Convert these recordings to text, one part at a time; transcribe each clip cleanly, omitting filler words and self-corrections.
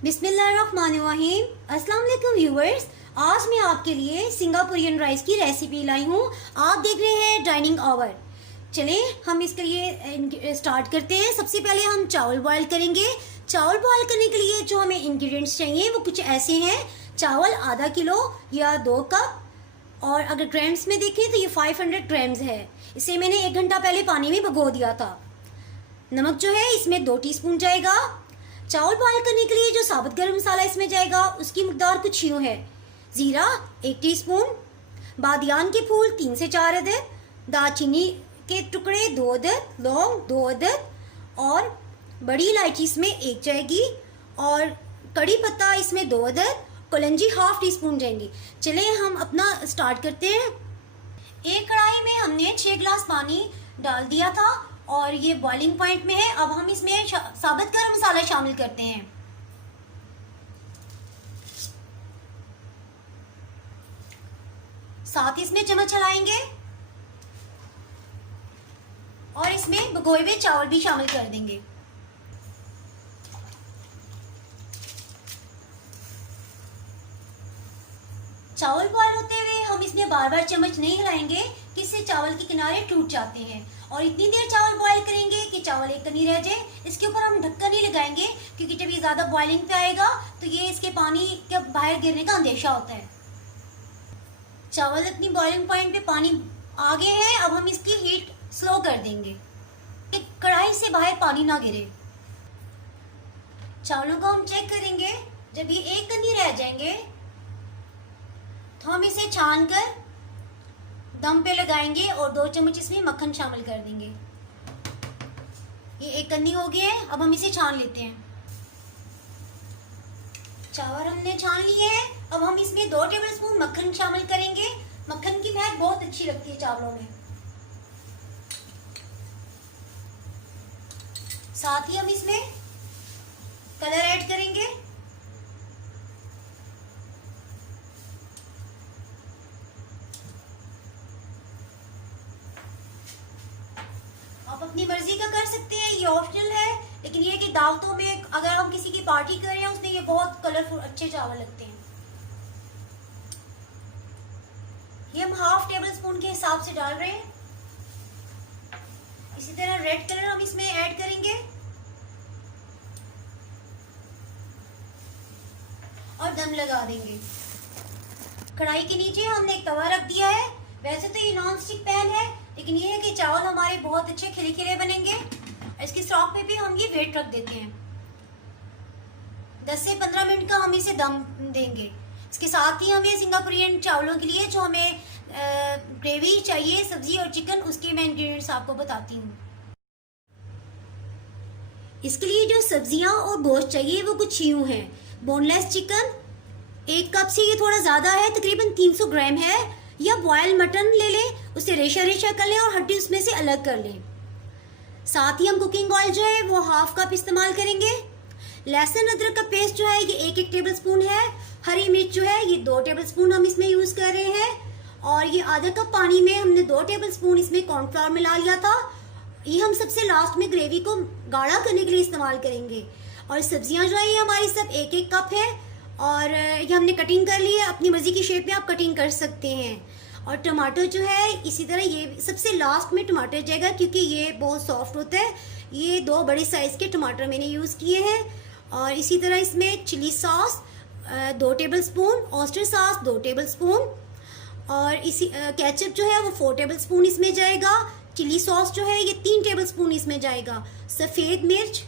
बिस्मिल्लाहिर्रहमानिर्रहीम। अस्सलाम वालेकुम व्यूवर्स। आज मैं आपके लिए सिंगापुरियन राइस की रेसिपी लाई हूँ। आप देख रहे हैं डाइनिंग आवर। चलें हम इसके लिए स्टार्ट करते हैं। सबसे पहले हम चावल बॉयल करेंगे। चावल बॉयल करने के लिए जो हमें इंग्रेडिएंट्स चाहिए वो कुछ ऐसे हैं। चावल आधा किलो या 2 कप, और अगर ग्राम्स में देखें तो ये 500 ग्राम्स है। इसे मैंने 1 घंटा पहले पानी में भिगो दिया था। नमक जो है इसमें 2 टीस्पून जाएगा। चावल बॉयल करने के लिए जो साबुत गरम मसाला इसमें जाएगा उसकी मकदार कुछ यूँ है। जीरा 1 टीस्पून, बादियान के फूल 3 से 4 अदद, दालचीनी के टुकड़े 2 अदद, लौंग 2 अदद, और बड़ी इलायची इसमें 1 जाएगी, और कड़ी पत्ता इसमें 2 अदद, कलौंजी ½ टीस्पून जाएंगी। चले हम अपना स्टार्ट करते हैं। एक कढ़ाई में हमने 6 गिलास पानी डाल दिया था और ये बॉइलिंग पॉइंट में है। अब हम इसमें साबुत गरम मसाला शामिल करते हैं। साथ ही इसमें चम्मच चलाएंगे और इसमें भिगोए हुए चावल भी शामिल कर देंगे। चावल बॉयल होते हुए हम इसमें बार बार चम्मच नहीं हिलाएंगे कि इससे चावल के किनारे टूट जाते हैं, और इतनी देर चावल बॉयल करेंगे कि चावल एक कनी रह जाए। इसके ऊपर हम ढक्कन नहीं लगाएंगे क्योंकि जब ये ज्यादा बॉइलिंग पे आएगा तो ये इसके पानी के बाहर गिरने का अंदेशा होता है। चावल अपनी बॉइलिंग पॉइंट पे पानी आ गए हैं। अब हम इसकी हीट स्लो कर देंगे, एक कढ़ाई से बाहर पानी ना गिरे। चावलों को हम चेक करेंगे। जब ये एक कनी रह जाएंगे तो हम इसे छान कर दम पे लगाएंगे और 2 चम्मच इसमें मक्खन शामिल कर देंगे। ये एक कन्नी हो गई है। अब हम इसे छान लेते हैं। चावल हमने छान लिए हैं। अब हम इसमें 2 टेबलस्पून मक्खन शामिल करेंगे। मक्खन की महक बहुत अच्छी लगती है चावलों में। साथ ही हम इसमें कलर ऐड करेंगे। आप अपनी मर्जी का कर सकते हैं, ये ऑप्शनल है, लेकिन ये कि दावतों में अगर हम किसी की पार्टी कर रहे हैं उसमें ये बहुत कलरफुल अच्छे चावल लगते हैं। ये हम ½ टेबलस्पून के हिसाब से डाल रहे हैं। इसी तरह रेड कलर हम इसमें ऐड करेंगे और दम लगा देंगे। कढ़ाई के नीचे हमने एक तवा रख दिया है। वैसे तो ये नॉन स्टिक पैन है, लेकिन ये है कि चावल हमारे बहुत अच्छे खिले खिले बनेंगे। इसकी स्टॉक पे भी हम ये वेट रख देते हैं। 10 से 15 मिनट का हम इसे दम देंगे। इसके साथ ही हमें सिंगापुरियन चावलों के लिए जो हमें ग्रेवी चाहिए, सब्जी और चिकन, उसके मैं इंग्रेडिएंट्स आपको बताती हूँ। इसके लिए जो सब्जियां और गोश्त चाहिए वो कुछ यूं हैं। बोनलेस चिकन 1 कप से ये थोड़ा ज्यादा है, तकरीबन 300 ग्राम है, या बॉयल मटन ले लें, उसे रेशा रेशा कर लें और हड्डी उसमें से अलग कर लें। साथ ही हम कुकिंग ऑयल जो है वो ½ कप इस्तेमाल करेंगे। लहसुन अदरक का पेस्ट जो है ये 1 टेबलस्पून है। हरी मिर्च जो है ये 2 टेबलस्पून हम इसमें यूज कर रहे हैं, और ये आधा कप पानी में हमने 2 टेबलस्पून इसमें कॉर्नफ्लावर मिला लिया था। ये हम सबसे लास्ट में ग्रेवी को गाढ़ा करने के लिए इस्तेमाल करेंगे। और सब्जियां जो है ये हमारी सब 1 कप है, और ये हमने कटिंग कर ली है। अपनी मर्जी की शेप में आप कटिंग कर सकते हैं। और टमाटर जो है इसी तरह ये सबसे लास्ट में टमाटर जाएगा क्योंकि ये बहुत सॉफ्ट होता है। ये 2 बड़े साइज के टमाटर मैंने यूज़ किए हैं। और इसी तरह इसमें chilli sauce 2 tablespoon, oyster sauce 2 tablespoon, और इसी केचप जो है वो 4 टेबलस्पून इसमें जाएगा। चिली सॉस जो है ये 3 टेबलस्पून इसमें जाएगा। सफ़ेद मिर्च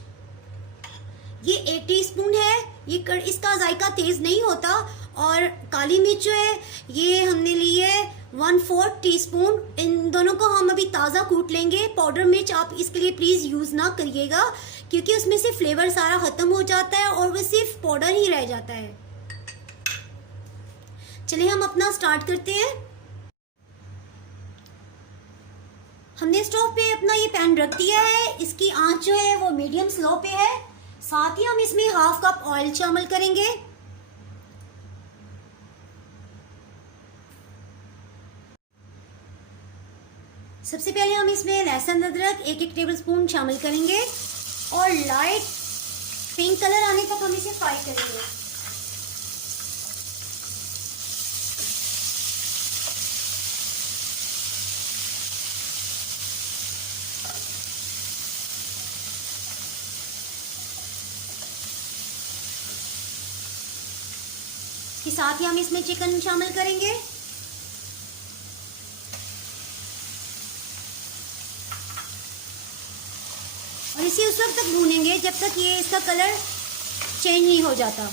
ये 1 टीस्पून है। ये इसका जायका तेज नहीं होता। और काली मिर्च जो है ये हमने ली है 1/4 टीस्पून। इन दोनों को हम अभी ताज़ा कूट लेंगे। पाउडर मिर्च आप इसके लिए प्लीज़ यूज़ ना करिएगा क्योंकि उसमें से फ्लेवर सारा ख़त्म हो जाता है और वो सिर्फ पाउडर ही रह जाता है। चलिए हम अपना स्टार्ट करते हैं। हमने स्टोव पे अपना ये पैन रख दिया है। इसकी आंच जो है वो मीडियम स्लो पे है। साथ ही हम इसमें ½ कप ऑयल शामिल करेंगे। सबसे पहले हम इसमें लहसुन अदरक 1 टेबलस्पून शामिल करेंगे और लाइट पिंक कलर आने तक हम इसे फ्राई करेंगे। इसके साथ ही हम इसमें चिकन शामिल करेंगे। और इसे उस वक्त तक भूनेंगे जब तक ये इसका कलर चेंज नहीं हो जाता।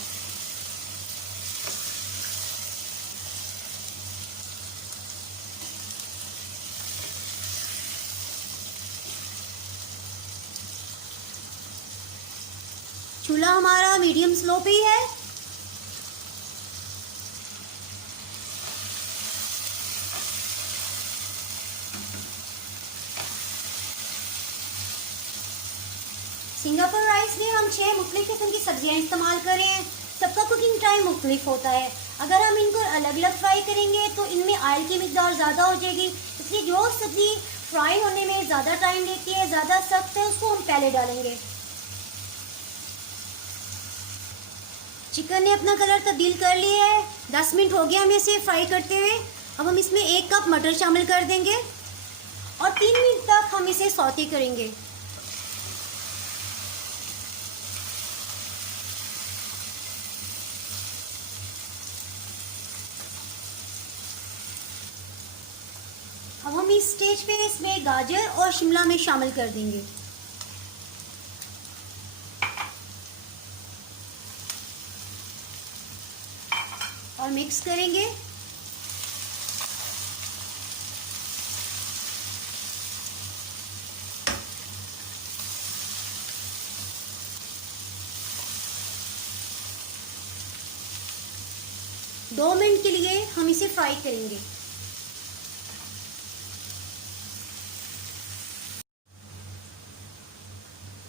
चूल्हा हमारा मीडियम स्लो पे ही है। सिंगापुर राइस में हम 6 मुख्तलिफ किस्म की सब्जियां इस्तेमाल कर रहे हैं। सबका कुकिंग टाइम मुख्तलिफ होता है। अगर हम इनको अलग अलग फ्राई करेंगे तो इनमें ऑयल की मिकदार ज़्यादा हो जाएगी, इसलिए जो सब्ज़ी फ्राई होने में ज़्यादा टाइम लेती है, ज़्यादा सख्त है, उसको हम पहले डालेंगे। चिकन ने अपना कलर तब्दील कर लिया है। 10 मिनट हो गया हमें इसे फ्राई करते हुए। अब हम इसमें 1 कप मटर शामिल कर देंगे और 3 मिनट तक हम इसे सौते करेंगे। अब हम इस स्टेज पे इसमें गाजर और शिमला मिर्च शामिल कर देंगे। और मिक्स करेंगे। दो मिनट के लिए हम इसे फ्राई करेंगे।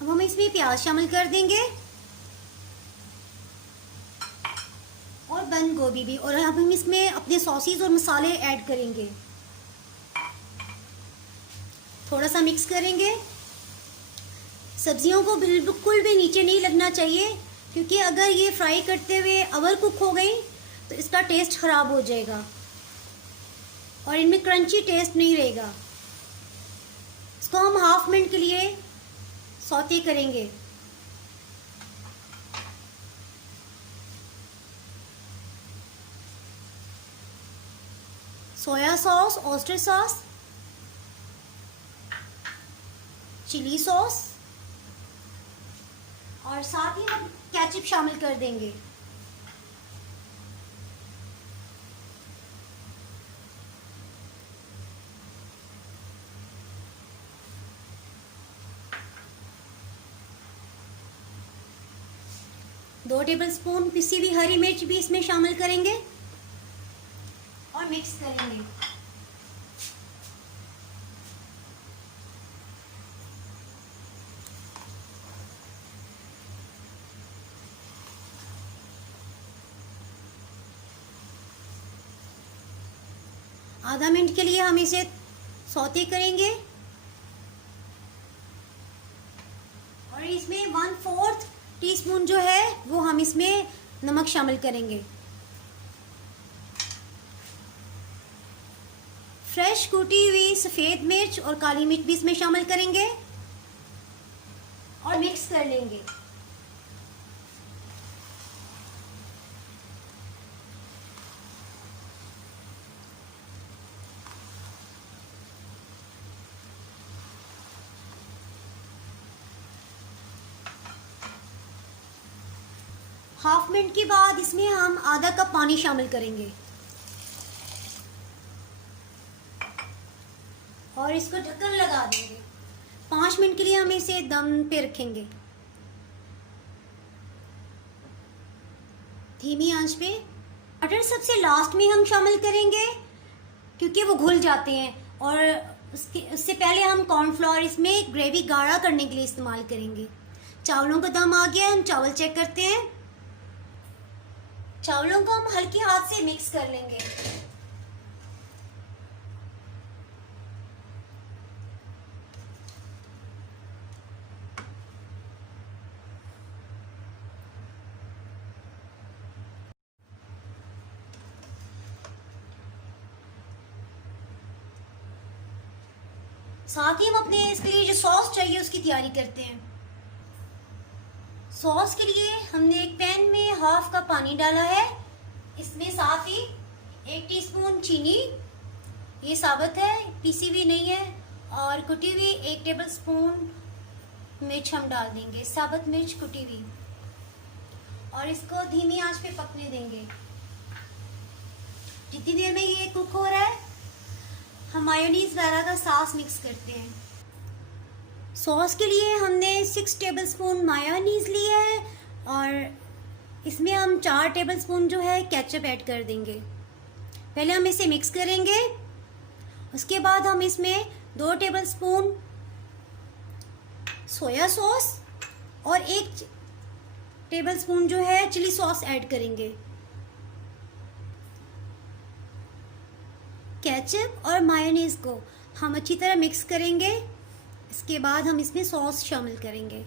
अब हम इसमें प्याज शामिल कर देंगे और बंद गोभी भी, और अब हम इसमें अपने सॉसेस और मसाले ऐड करेंगे। थोड़ा सा मिक्स करेंगे। सब्जियों को बिल्कुल भी नीचे नहीं लगना चाहिए, क्योंकि अगर ये फ्राई करते हुए ओवर कुक हो गई तो इसका टेस्ट ख़राब हो जाएगा और इनमें क्रंची टेस्ट नहीं रहेगा। इसको हम हाफ मिनट के लिए सौते करेंगे। Soya sauce, oyster sauce, chilli sauce और साथ ही हम केचप शामिल कर देंगे। दो टेबलस्पून पिसी हुई हरी मिर्च भी इसमें शामिल करेंगे और मिक्स करेंगे। आधा मिनट के लिए हम इसे सौते करेंगे और इसमें 1/4 टीस्पून जो है वो हम इसमें नमक शामिल करेंगे। फ्रेश कूटी हुई सफ़ेद मिर्च और काली मिर्च भी इसमें शामिल करेंगे और मिक्स कर लेंगे। हाफ मिनट के बाद इसमें हम आधा कप पानी शामिल करेंगे और इसको ढक्कन लगा देंगे। 5 मिनट के लिए हम इसे दम पे रखेंगे धीमी आंच पे। मटर सबसे लास्ट में हम शामिल करेंगे क्योंकि वो घुल जाते हैं, और उससे पहले हम कॉर्नफ्लोर इसमें ग्रेवी गाढ़ा करने के लिए इस्तेमाल करेंगे। चावलों का दम आ गया है, हम चावल चेक करते हैं। चावलों को हम हल्के हाथ से मिक्स कर लेंगे। साथ ही हम अपने इसके लिए जो सॉस चाहिए उसकी तैयारी करते हैं। सॉस के लिए हमने एक पैन में हाफ कप पानी डाला है। इसमें साथ ही 1 टीस्पून चीनी, ये साबुत है, पीसी हुई नहीं है, और कुटी हुई 1 टेबलस्पून मिर्च हम डाल देंगे, साबुत मिर्च कुटी हुई, और इसको धीमी आंच पे पकने देंगे। जितनी देर में ये कुक हो रहा है हम मायोनीज वगैरह का सॉस मिक्स करते हैं। सॉस के लिए हमने 6 टेबलस्पून मायोनीज लिया है और इसमें हम 4 टेबलस्पून जो है केचप ऐड कर देंगे। पहले हम इसे मिक्स करेंगे, उसके बाद हम इसमें 2 टेबलस्पून सोया सॉस और 1 टेबलस्पून जो है चिली सॉस ऐड करेंगे। केचप और मायोनीज को हम अच्छी तरह मिक्स करेंगे। इसके बाद हम इसमें सॉस शामिल करेंगे।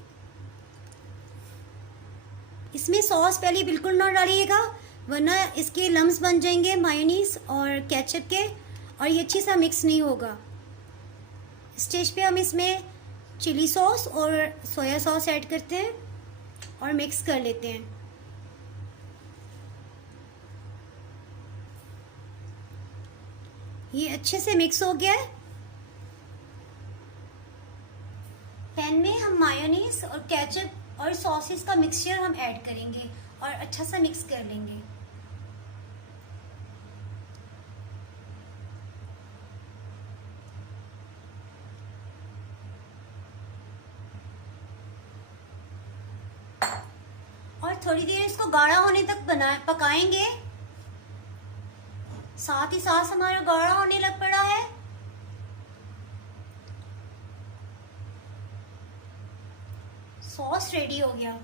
इसमें सॉस पहले बिल्कुल ना डालिएगा, वरना इसके लम्स बन जाएंगे मायोनीज और केचप के, और ये अच्छे से मिक्स नहीं होगा। स्टेज पे हम इसमें चिली सॉस और सोया सॉस ऐड करते हैं और मिक्स कर लेते हैं। ये अच्छे से मिक्स हो गया है। पैन में हम मायोनीज और केचप और सॉसेस का मिक्सचर हम ऐड करेंगे और अच्छा सा मिक्स कर लेंगे। और थोड़ी देर इसको गाढ़ा होने तक पकाएंगे। साथ ही साथ हमारा गाढ़ा होने लग पड़ा है। सॉस रेडी हो गया।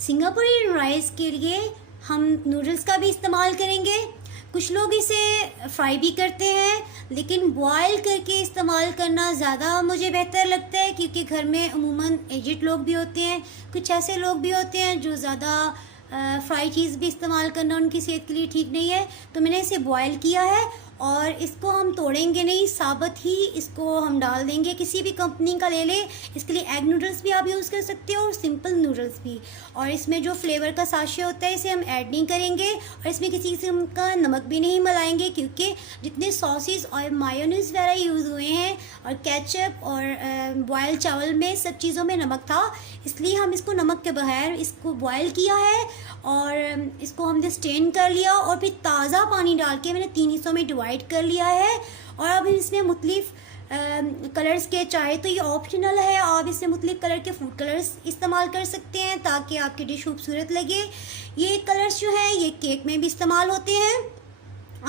सिंगापुरी राइस के लिए हम नूडल्स का भी इस्तेमाल करेंगे। कुछ लोग इसे फ्राई भी करते हैं, लेकिन बॉयल करके इस्तेमाल करना ज़्यादा मुझे बेहतर लगता है, क्योंकि घर में अमूमन एजिड लोग भी होते हैं, कुछ ऐसे लोग भी होते हैं जो ज़्यादा फ्राई चीज़ भी इस्तेमाल करना उनकी सेहत के लिए ठीक नहीं है। तो मैंने इसे बॉयल किया है और इसको हम तोड़ेंगे नहीं, साबुत ही इसको हम डाल देंगे। किसी भी कंपनी का ले लें। इसके लिए एग नूडल्स भी आप यूज़ कर सकते हो और सिंपल नूडल्स भी। और इसमें जो फ्लेवर का साशे होता है इसे हम ऐड नहीं करेंगे, और इसमें किसी किस्म का नमक भी नहीं मिलाएंगे, क्योंकि जितने सॉसेस और मायोनीज वगैरह यूज़ हुए हैं और केचप और बॉयल चावल में सब चीज़ों में नमक था, इसलिए हम इसको नमक के बगैर इसको बॉयल किया है और इसको हमने स्टेन कर लिया और फिर ताज़ा पानी डाल के मैंने 3 हिस्सों में डिवाइड कर लिया है। और अब इसमें मुख्तलिफ कलर्स के, चाहे तो ये ऑप्शनल है, आप इसमें मुख्तलिफ कलर के फूड कलर्स इस्तेमाल कर सकते हैं ताकि आपकी डिश खूबसूरत लगे। ये कलर्स जो है ये केक में भी इस्तेमाल होते हैं।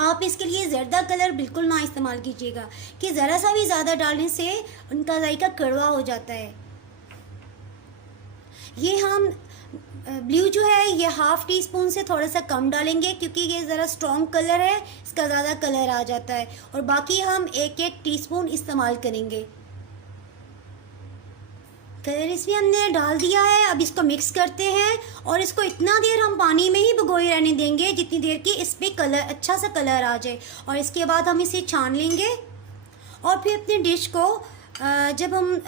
आप इसके लिए ज़र्दा कलर बिल्कुल ना इस्तेमाल कीजिएगा, कि ज़रा सा भी ज़्यादा डालने से उनका जायका कड़वा हो जाता है। ये हम ब्लू जो है ये हाफ़ टी स्पून से थोड़ा सा कम डालेंगे, क्योंकि ये ज़रा स्ट्रॉन्ग कलर है, इसका ज़्यादा कलर आ जाता है। और बाकी हम 1-1 टीस्पून इस्तेमाल करेंगे। कलर इसमें हमने डाल दिया है। अब इसको मिक्स करते हैं और इसको इतना देर हम पानी में ही भिगोए रहने देंगे जितनी देर की इस पर कलर, अच्छा सा कलर आ जाए। और इसके बाद हम इसे छान लेंगे और फिर अपनी डिश को जब हम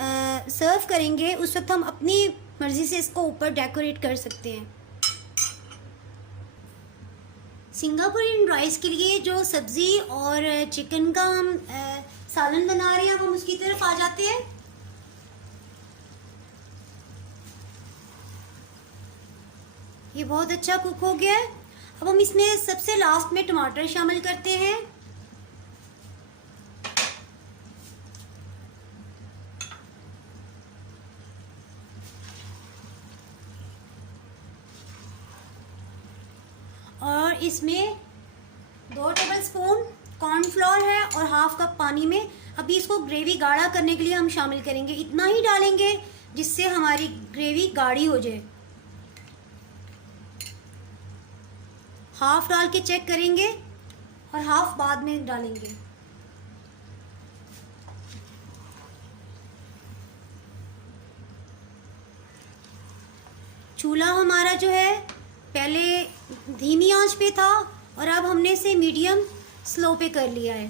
सर्व करेंगे उस वक्त हम अपनी मर्ज़ी से इसको ऊपर डेकोरेट कर सकते हैं। सिंगापुरी राइस के लिए जो सब्ज़ी और चिकन का हम सालन बना रहे हैं, अब हम उसकी तरफ आ जाते हैं। ये बहुत अच्छा कुक हो गया है। अब हम इसमें सबसे लास्ट में टमाटर शामिल करते हैं। और इसमें 2 टेबलस्पून कॉर्नफ्लोर है और हाफ कप पानी में अभी इसको ग्रेवी गाढ़ा करने के लिए हम शामिल करेंगे। इतना ही डालेंगे जिससे हमारी ग्रेवी गाढ़ी हो जाए। हाफ डाल के चेक करेंगे और हाफ बाद में डालेंगे। चूल्हा हमारा जो है पहले धीमी आंच पे था और अब हमने इसे मीडियम स्लो पे कर लिया है।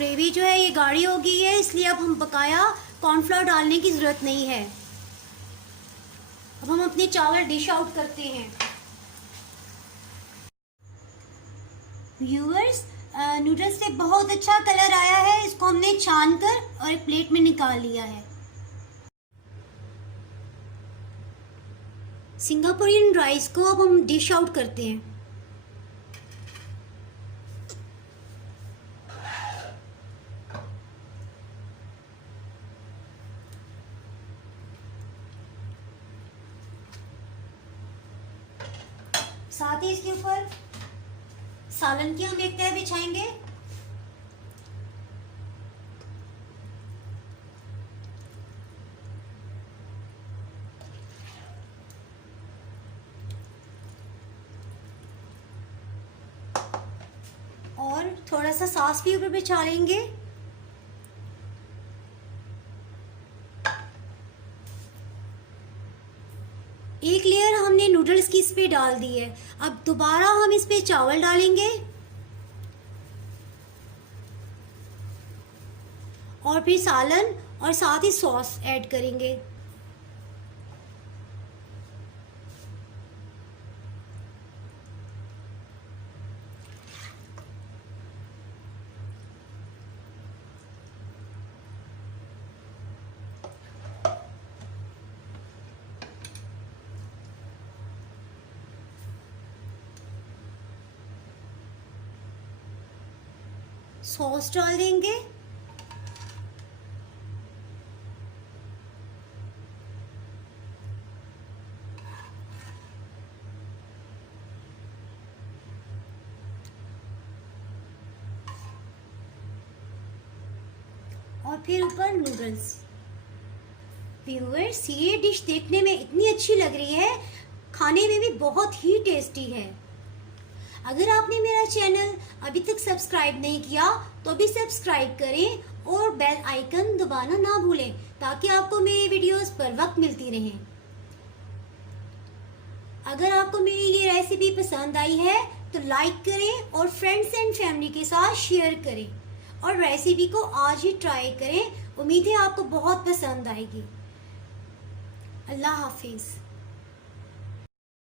ग्रेवी जो है ये गाढ़ी हो गई है, इसलिए अब हम बकाया कॉर्नफ्लोर डालने की ज़रूरत नहीं है। अब हम अपने चावल डिश आउट करते हैं। व्यूअर्स, नूडल्स से बहुत अच्छा कलर आया है। इसको हमने छान कर और एक प्लेट में निकाल लिया है। सिंगापुरियन राइस को अब हम डिश आउट करते हैं। साथ ही इसके ऊपर सालन की हम एक तह बिछाएंगे। और थोड़ा सा सॉस भी ऊपर बिछा लेंगे। एक लेयर हमने नूडल्स की इस पे डाल दी है। अब दोबारा हम इस पे चावल डालेंगे और फिर सालन और साथ ही सॉस ऐड करेंगे। सॉस डाल देंगे और फिर ऊपर नूडल्स। व्यूअर्स, ये डिश देखने में इतनी अच्छी लग रही है, खाने में भी बहुत ही टेस्टी है। अगर आपने मेरा चैनल अभी तक सब्सक्राइब नहीं किया तो भी सब्सक्राइब करें और बेल आइकन दबाना ना भूलें ताकि आपको मेरी वीडियोस पर वक्त मिलती रहें। अगर आपको मेरी ये रेसिपी पसंद आई है तो लाइक करें और फ्रेंड्स एंड फैमिली के साथ शेयर करें और रेसिपी को आज ही ट्राई करें। उम्मीद है आपको बहुत पसंद आएगी। अल्लाह हाफिज।